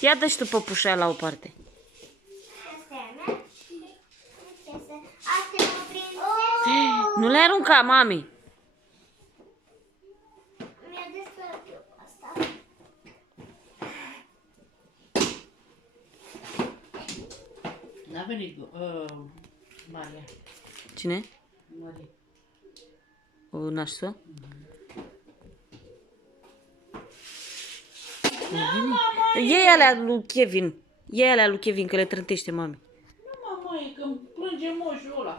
Ia dă-și tu păpușa la o parte. Nu le arunca, mami. N-a venit Maria. Cine? Maria. O nașă? Ei alea lui Kevin. Ei alea lui Kevin, că le trântește mami. Nu, mă, e când plânge moșul ăla.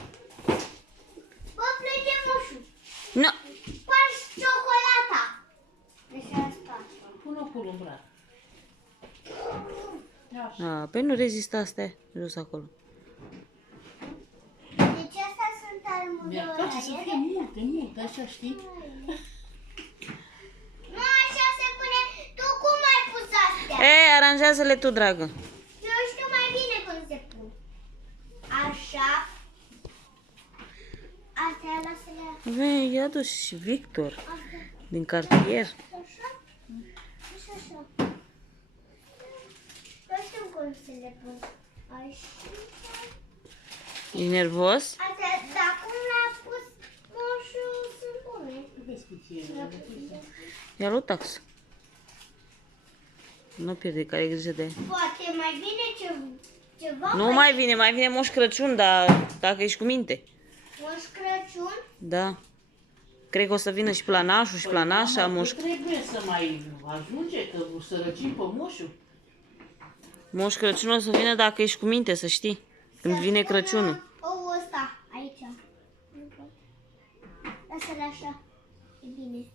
Bă, plânge moșul. Nu. Faci ciocolata. Deci asta. Pune-o acolo în braț. Așa. A, păi nu rezistă astea jos acolo. Deci astea sunt Mi-ar armurări. place să fie multe, așa, știi? Nu așa se pune. Tu cum ai pus astea? Ei, aranjează-le tu, dragă. Eu știu mai bine cum se pun. Așa. Astea lasă-le. Vei, ia dus și Victor Astea. din cartier. Așa. Și așa. Eu știu cum să le pun. Așa. E nervos? Astea, dar cum l-a pus moșul sunt bune. Vezi cât e. Ia lui tax. Nu pierde, care e grijă de ea. Poate mai bine ceva. Nu mai vine Moș Crăciun, dar dacă ești cu minte. Moș Crăciun. Da. Cred că o să vină și planașul și planașa, Mama, Moș... tu trebuie să mai ajunge, că sărăcim pe moșul. Moș Crăciun o să vină dacă ești cu minte, să știi. Când vine Crăciunul. Ou ăsta, aici. Lasă-l așa. E bine.